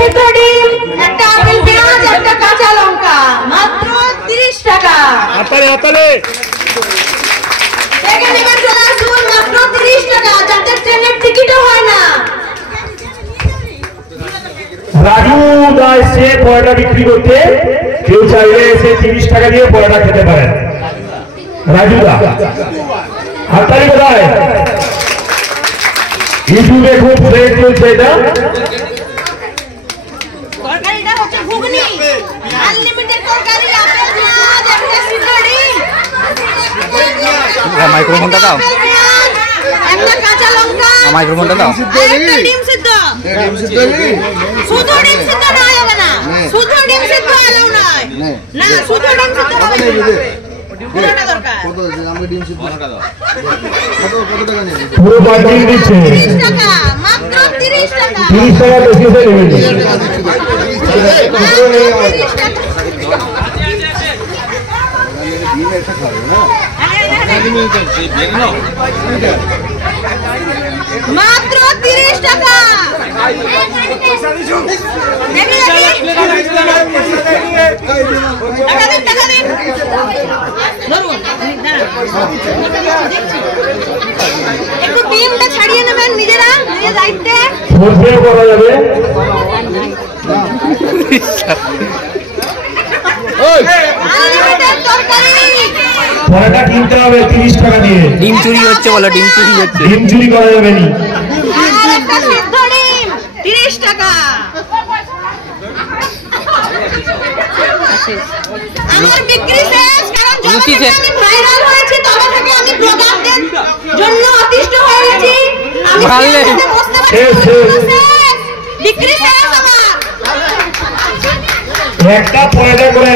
সিদ্ধ ডিম, একটা আপেল পেঁয়াজ, একটা কাঁচা লঙ্কা, মাত্র 30 টাকা। হাতালে এখানে চলে আসুন, মাত্র 30 টাকা, যাতে ট্রেনের টিকিটও হয় না। রাজু দা এসে পরোটা বিক্রি করতে, কেউ চাইলে এসে 30 টাকা দিয়ে পরোটা খেতে পারেন। রাজু দা হাততালি কোথায়? ইউটিউবে খুব ট্রেন্ড চলছে এটা। তরকারিটা হচ্ছে ঘুগনি, আনলিমিটেড তরকারি, আপেল পেঁয়াজ, একটা সিদ্ধ ডিম, মাইক্রোফোনটা দাও, একটা কাঁচা লঙ্কা, মাইক্রোফোনটা দাও। একটা ডিম সিদ্ধ। শুধু ডিম সিদ্ধ না হবে না, শুধু ডিম সিদ্ধ আলাও নয়, না শুধু ডিম সিদ্ধ হবে না, পুরোটা দরকার। পুরো পার্টি দিচ্ছে 30 টাকা, মাত্র 30 টাকা। 30 টাকা বেশি করে নেবেন। মাত্র 30 টাকা। একটু ডিমটা ছাড়িয়ে নেবেন নিজেরা, নিজের দায়িত্বে। ফোনপে করা যাবে। পরোটা কিনতে হবে 30 টাকা দিয়ে। ডিম চুরি হচ্ছে বলো, ডিম চুরি হচ্ছে। ডিম চুরি করা যাবে না। আর একটা সিদ্ধ ডিম 30 টাকা। আমার বিক্রি শেষ, কারণ যখন থেকে আমি ভাইরাল হয়েছি তখন থেকে আমি ব্লগারদের জন্য অতিষ্ঠ হয়ে গেছি। আমি বসতে পারছি না, বিক্রি শেষ আমার। একটা পরোটা করে